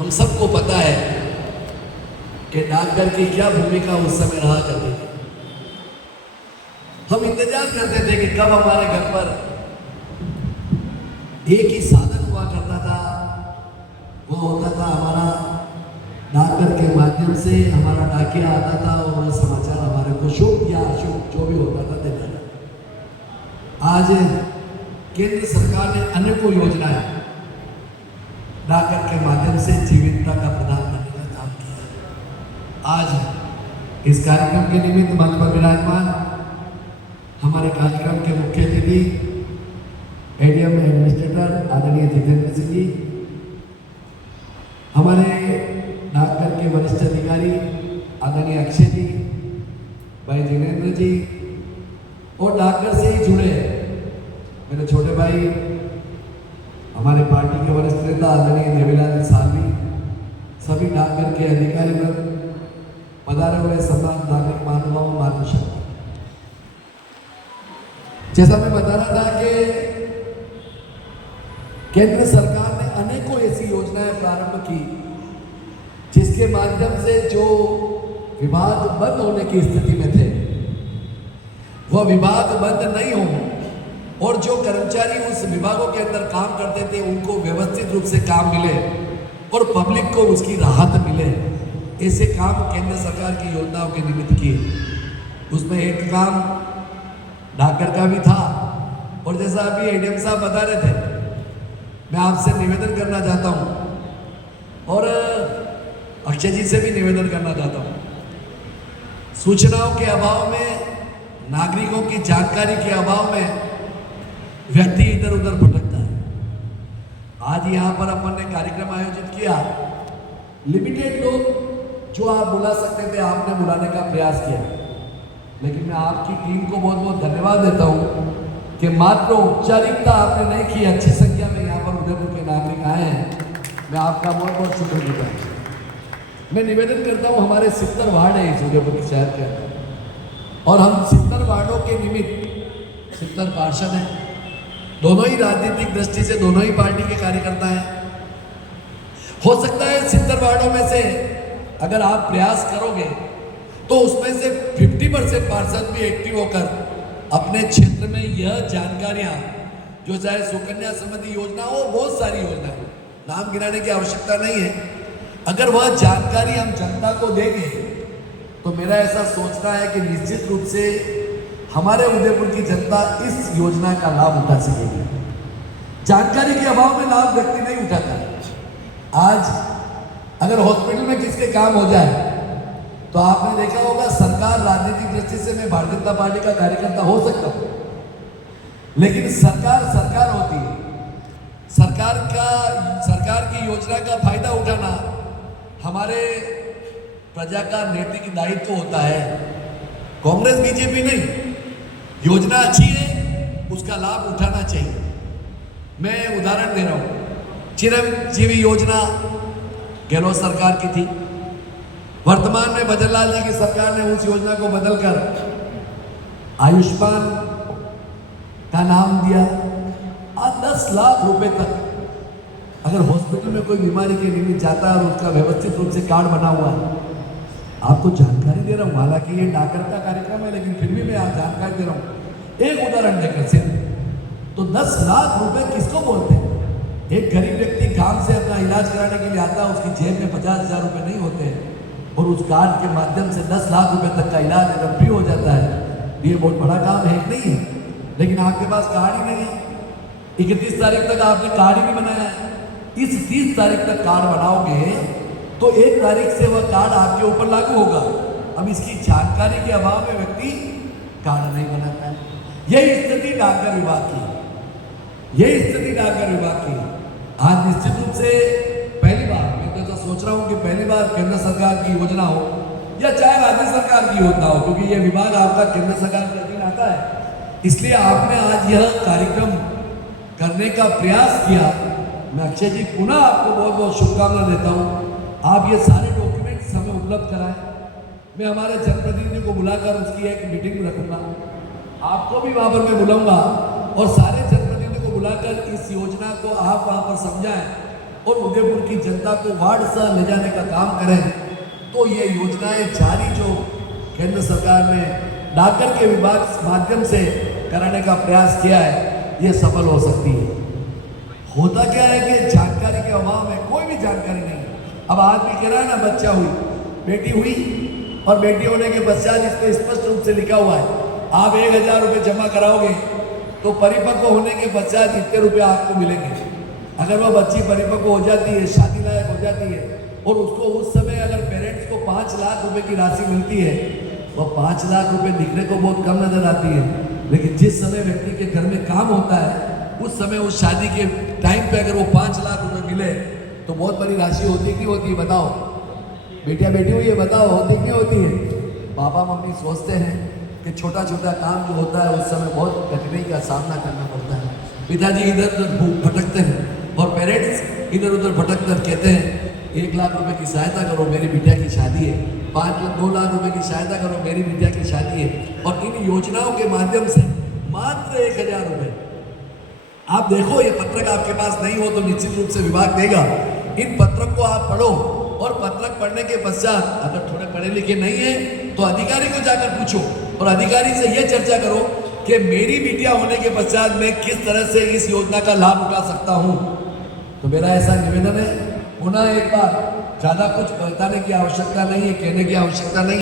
हम सबको पता है कि डाकघर की क्या भूमिका उस समय रहा करती थी। हम इंतजार करते थे कि कब हमारे घर पर एक ही साधन हुआ करता था, वो होता था हमारा डाकघर के माध्यम से हमारा डाकिया आता था और वह समाचार हमारे को शुभ या अशुभ जो भी होता था देता था। आज केंद्र सरकार ने अनेकों योजनाएं डाकघर के माध्यम से जीवितता का प्रदान करने का काम किया। आज इस कार्यक्रम के निमित्त मंच पर विराजमान हमारे कार्यक्रम के मुख्य अतिथि एडीएम एडमिनिस्ट्रेटर आदरणीय जितेंद्र सिंह जी, हमारे डाकघर के वरिष्ठ अधिकारी आदरणीय अक्षय जी, भाई जिनेंद्र जी, और डाकघर से ही जुड़े मेरे छोटे भाई हमारे पार्टी के वरिष्ठ नेता आदरणीय देवीलाल सालवी, सभी डाकघर के अधिकारी वर्ग, पधारे हुए सम्मान नागरिक महानुभावों मातृशक्ति। जैसा मैं बता रहा था कि केंद्र सरकार ने अनेकों ऐसी योजनाएं प्रारंभ की जिसके माध्यम से जो विभाग बंद होने की स्थिति में थे वह विभाग बंद नहीं हो और जो कर्मचारी उस विभागों के अंदर काम करते थे उनको व्यवस्थित रूप से काम मिले और पब्लिक को उसकी राहत मिले। ऐसे काम केंद्र सरकार की योजनाओं के निमित्त किए। उसमें एक काम डाकघर का भी था और जैसा अभी एडीएम साहब बता रहे थे, मैं आपसे निवेदन करना चाहता हूं और अक्षय जी से भी निवेदन करना चाहता हूं। सूचनाओं के अभाव में, नागरिकों की जानकारी के अभाव में व्यक्ति इधर उधर भटकता है। आज यहाँ पर अपन ने कार्यक्रम आयोजित किया। लिमिटेड लोग जो आप बुला सकते थे आपने बुलाने का प्रयास किया, लेकिन मैं आपकी टीम को बहुत बहुत धन्यवाद देता हूँ कि मात्र औपचारिकता आपने नहीं की, अच्छी संख्या में यहाँ पर उदयपुर के नागरिक आए हैं। मैं आपका बहुत बहुत शुक्रगुजार हूँ। मैं निवेदन करता हूँ, हमारे 70 वार्ड है इस उदयपुर शहर के अंदर और हम 70 वार्डों के निमित्त 70 पार्षद हैं, दोनों ही राजनीतिक दृष्टि से दोनों ही पार्टी के कार्यकर्ता हैं। हो सकता है 70 वार्डों में से अगर आप प्रयास करोगे तो उसमें से 50% पार्षद भी एक्टिव होकर अपने क्षेत्र में यह जानकारियां, जो चाहे सुकन्या समृद्धि योजना हो, बहुत सारी योजना हो, नाम गिनाने की आवश्यकता नहीं है, अगर वह जानकारी हम जनता को देंगे तो मेरा ऐसा सोचना है कि निश्चित रूप से हमारे उदयपुर की जनता इस योजना का लाभ उठा सकेगी। जानकारी के अभाव में लाभ व्यक्ति नहीं उठाता। आज अगर हॉस्पिटल में किसके काम हो जाए तो आपने देखा होगा, सरकार राजनीतिक दृष्टि से मैं भारतीय जनता पार्टी का कार्यकर्ता हो सकता हूं, लेकिन सरकार होती है। सरकार की योजना का फायदा उठाना हमारे प्रजा का नैतिक दायित्व होता है। कांग्रेस बीजेपी नहीं, योजना अच्छी है उसका लाभ उठाना चाहिए। मैं उदाहरण दे रहा हूं, चिरंजीवी योजना गहलोत सरकार की थी, वर्तमान में भजनलाल जी की सरकार ने उस योजना को बदलकर आयुष्मान का नाम दिया। आज 10 लाख रुपए तक अगर हॉस्पिटल में कोई बीमारी के निमित्त जाता है और उसका व्यवस्थित रूप से कार्ड बना हुआ है, आपको जानकारी दे रहा हूँ, हालांकि ये डाकघर का कार्यक्रम है लेकिन फिर भी मैं आज जानकारी दे रहा हूँ एक उदाहरण देकर सिर्फ। तो 10 लाख रुपए किसको बोलते हैं? एक गरीब व्यक्ति काम से अपना इलाज कराने के लिए आता है, उसकी जेब में 50,000 रुपए नहीं होते हैं और उस कार्ड के माध्यम से 10 लाख रुपए तक का इलाज अगर फ्री हो जाता है, ये बहुत बड़ा काम है नहीं है? लेकिन आपके पास कार्ड ही नहीं है, 31 तारीख तक आपने कार्ड ही नहीं बनाया है। इस 30 तारीख तक कार्ड बनाओगे तो 1 तारीख से वह कार्ड आपके ऊपर लागू होगा। अब इसकी जानकारी के अभाव में व्यक्ति कार्ड नहीं बनाता है। यही स्थिति डाकघर विभाग की, यही स्थिति डाकघर विभाग की। आज निश्चित रूप से पहली बार मैं तो ऐसा सोच रहा हूँ कि पहली बार केंद्र सरकार की योजना हो या चाहे राज्य सरकार की योजना हो, क्योंकि यह विभाग आपका केंद्र सरकार के अधीन आता है, इसलिए आपने आज यह कार्यक्रम करने का प्रयास किया। मैं अक्षय जी पुनः आपको बहुत बहुत शुभकामना देता हूँ। आप ये सारे डॉक्यूमेंट्स हमें उपलब्ध कराएं। मैं हमारे जनप्रतिनिधि को बुलाकर उसकी एक मीटिंग रखूंगा, आपको भी वहाँ पर मैं बुलाऊंगा और सारे जनप्रतिनिधियों को बुलाकर इस योजना को आप वहाँ पर समझाएं और उदयपुर की जनता को वार्ड सह ले जाने का काम करें तो ये योजनाएं जारी जो केंद्र सरकार ने डाकघर के विभाग माध्यम से कराने का प्रयास किया है ये सफल हो सकती है। होता क्या है कि जानकारी के अभाव में कोई भी जानकारी नहीं। अब आदमी कह रहा है ना, बच्चा हुई, बेटी हुई और बेटी होने के पश्चात इस पर स्पष्ट रूप से लिखा हुआ है आप 1000 रुपये जमा कराओगे तो परिपक्व होने के पश्चात इतने रुपये आपको मिलेंगे। अगर वह बच्ची परिपक्व हो जाती है, शादी लायक हो जाती है और उसको उस समय अगर पेरेंट्स को 5 लाख रुपए की राशि मिलती है, वह 5 लाख रुपए दिखने को बहुत कम नजर आती है, लेकिन जिस समय व्यक्ति के घर में काम होता है उस समय उस शादी के टाइम पे अगर वो 5 लाख रुपए मिले तो बहुत बड़ी राशि होती नहीं होती? बताओ बेटियां बेटी हुई है, बताओ होती नहीं होती है? पापा मम्मी सोचते हैं कि छोटा छोटा काम जो होता है उस समय बहुत कठिनाई का सामना करना पड़ता है। पिताजी इधर उधर भटकते हैं और पेरेंट्स इधर उधर भटक कर कहते हैं 1 लाख रुपए की सहायता करो, मेरी बिटिया की शादी है। 2 लाख रुपए की सहायता करो, मेरी बिटिया की शादी है। और इन योजनाओं के माध्यम से मात्र 1000 रुपए। आप देखो, ये पत्रक आपके पास नहीं हो तो निश्चित रूप से विभाग देगा। इन पत्रक को आप पढ़ो और पत्रक पढ़ने के पश्चात अगर थोड़े पढ़े लिखे नहीं है तो अधिकारी को जाकर पूछो और अधिकारी से यह चर्चा करो कि मेरी बिटिया होने के पश्चात मैं किस तरह से इस योजना का लाभ उठा सकता हूं। तो मेरा ऐसा निवेदन है, पुनः एक बार, ज्यादा कुछ बताने की आवश्यकता नहीं है, कहने की आवश्यकता नहीं।